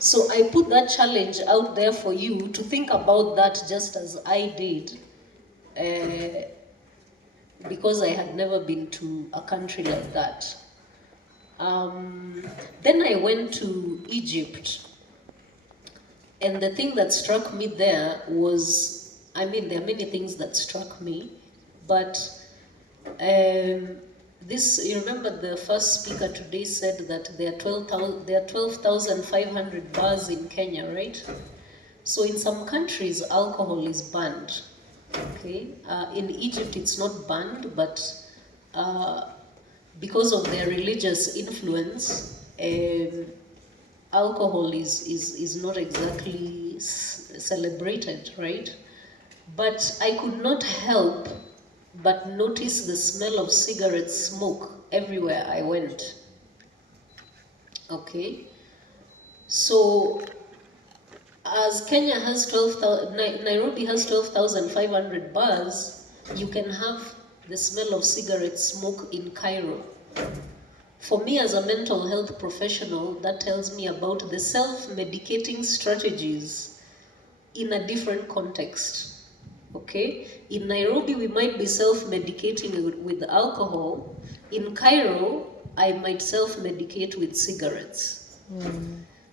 So I put that challenge out there for you to think about that just as I did, because I had never been to a country like that. Then I went to Egypt, and the thing that struck me there was, I mean, there are many things that struck me, but you remember the first speaker today said that there are 12,500 bars in Kenya, right? So in some countries, alcohol is banned. Okay, in Egypt it's not banned, but because of their religious influence, alcohol is not exactly celebrated, right? But I could not help but notice the smell of cigarette smoke everywhere I went. Okay, so as Kenya has 12,000, Nairobi has 12,500 bars, you can have the smell of cigarette smoke in Cairo. For me as a mental health professional, that tells me about the self-medicating strategies in a different context. Okay? In Nairobi, we might be self-medicating with alcohol. In Cairo, I might self-medicate with cigarettes.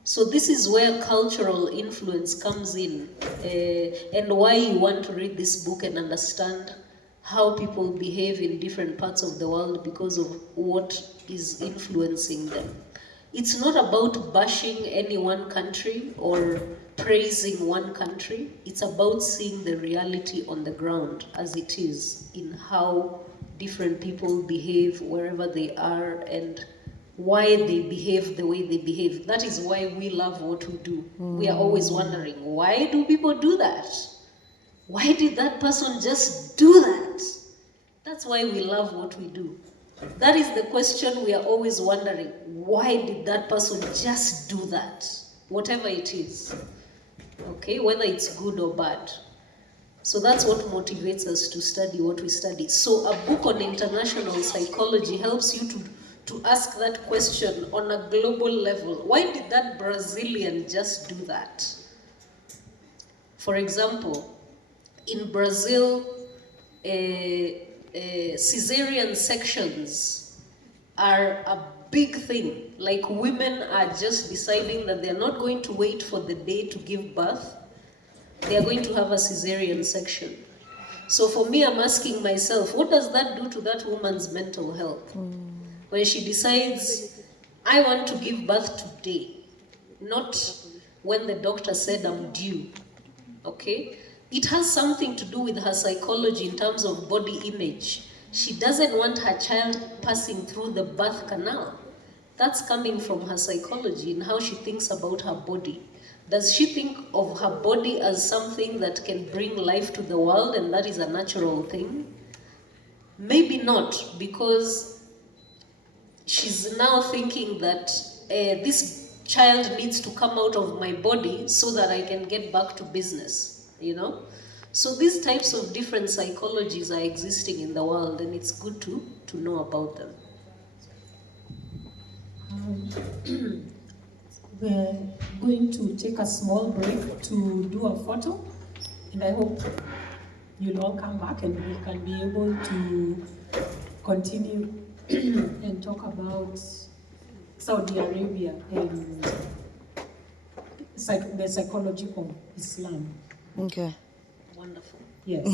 So this is where cultural influence comes in, and why you want to read this book and understand how people behave in different parts of the world because of what is influencing them. It's not about bashing any one country or praising one country. It's about seeing the reality on the ground as it is, in how different people behave wherever they are and why they behave the way they behave. That is why we love what we do. We are always wondering, why do people do that? Why did that person just do that? That's why we love what we do. That is the question we are always wondering. Why did that person just do that? Whatever it is. Okay, whether it's good or bad. So that's what motivates us to study what we study. So a book on international psychology helps you to ask that question on a global level. Why did that Brazilian just do that? For example, in Brazil, cesarean sections are a big thing. Like, women are just deciding that they're not going to wait for the day to give birth. They are going to have a cesarean section. So for me, I'm asking myself, what does that do to that woman's mental health? When she decides, I want to give birth today, not when the doctor said I'm due. Okay? It has something to do with her psychology in terms of body image. She doesn't want her child passing through the birth canal. That's coming from her psychology and how she thinks about her body. Does she think of her body as something that can bring life to the world and that is a natural thing? Maybe not, because she's now thinking that this child needs to come out of my body so that I can get back to business, you know? So these types of different psychologies are existing in the world, and it's good to know about them. We're going to take a small break to do a photo, and I hope you'll all come back and we can be able to continue and talk about Saudi Arabia and the psychology of Islam. Okay. Wonderful. Yes.